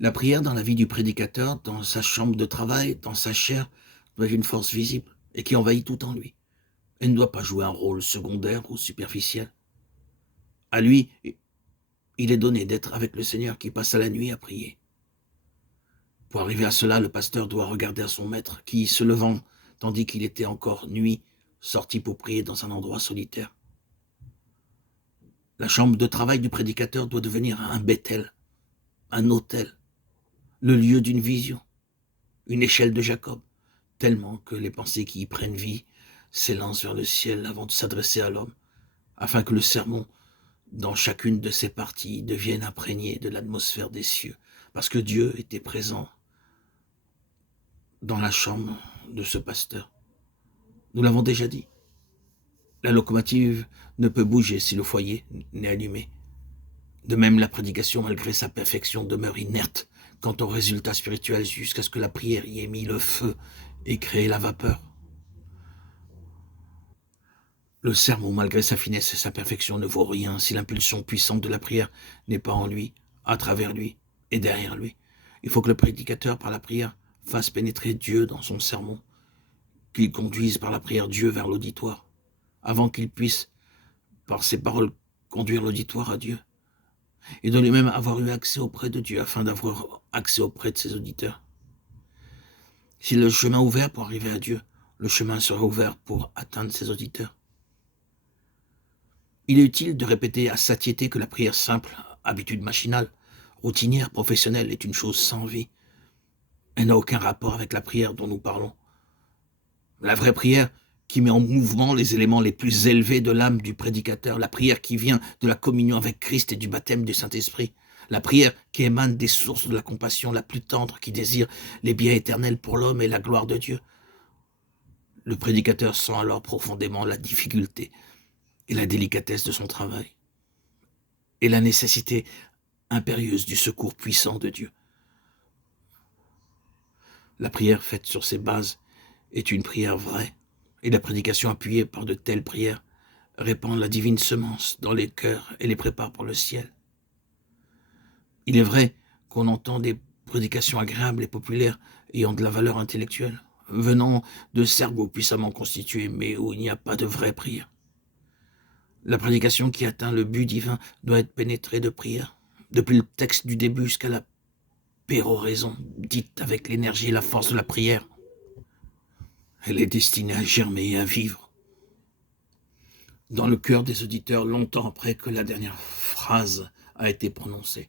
La prière dans la vie du prédicateur, dans sa chambre de travail, dans sa chair, doit être une force visible et qui envahit tout en lui. Elle ne doit pas jouer un rôle secondaire ou superficiel. À lui, il est donné d'être avec le Seigneur qui passe la nuit à prier. Pour arriver à cela, le pasteur doit regarder à son maître qui, se levant, tandis qu'il était encore nuit, sortit pour prier dans un endroit solitaire. La chambre de travail du prédicateur doit devenir un Bethel, un autel, le lieu d'une vision, une échelle de Jacob, tellement que les pensées qui y prennent vie s'élancent vers le ciel avant de s'adresser à l'homme, afin que le sermon, dans chacune de ses parties, devienne imprégné de l'atmosphère des cieux, parce que Dieu était présent dans la chambre de ce pasteur. Nous l'avons déjà dit, la locomotive ne peut bouger si le foyer n'est allumé. De même, la prédication, malgré sa perfection, demeure inerte quant au résultat spirituel jusqu'à ce que la prière y ait mis le feu et créé la vapeur. Le sermon, malgré sa finesse et sa perfection, ne vaut rien si l'impulsion puissante de la prière n'est pas en lui, à travers lui et derrière lui. Il faut que le prédicateur, par la prière, fasse pénétrer Dieu dans son sermon, qu'il conduise par la prière Dieu vers l'auditoire, avant qu'il puisse, par ses paroles, conduire l'auditoire à Dieu, et de lui-même avoir eu accès auprès de Dieu, afin d'avoir accès auprès de ses auditeurs. Si le chemin ouvert pour arriver à Dieu, le chemin sera ouvert pour atteindre ses auditeurs. Il est utile de répéter à satiété que la prière simple, habitude machinale, routinière, professionnelle, est une chose sans vie. Elle n'a aucun rapport avec la prière dont nous parlons. La vraie prière qui met en mouvement les éléments les plus élevés de l'âme du prédicateur, la prière qui vient de la communion avec Christ et du baptême du Saint-Esprit, la prière qui émane des sources de la compassion la plus tendre, qui désire les biens éternels pour l'homme et la gloire de Dieu. Le prédicateur sent alors profondément la difficulté et la délicatesse de son travail, et la nécessité impérieuse du secours puissant de Dieu. La prière faite sur ces bases est une prière vraie, et la prédication appuyée par de telles prières répand la divine semence dans les cœurs et les prépare pour le ciel. Il est vrai qu'on entend des prédications agréables et populaires ayant de la valeur intellectuelle, venant de cerveaux puissamment constitués, mais où il n'y a pas de vraie prière. La prédication qui atteint le but divin doit être pénétrée de prière, depuis le texte du début jusqu'à la péroraison, dite avec l'énergie et la force de la prière. Elle est destinée à germer et à vivre dans le cœur des auditeurs longtemps après que la dernière phrase a été prononcée.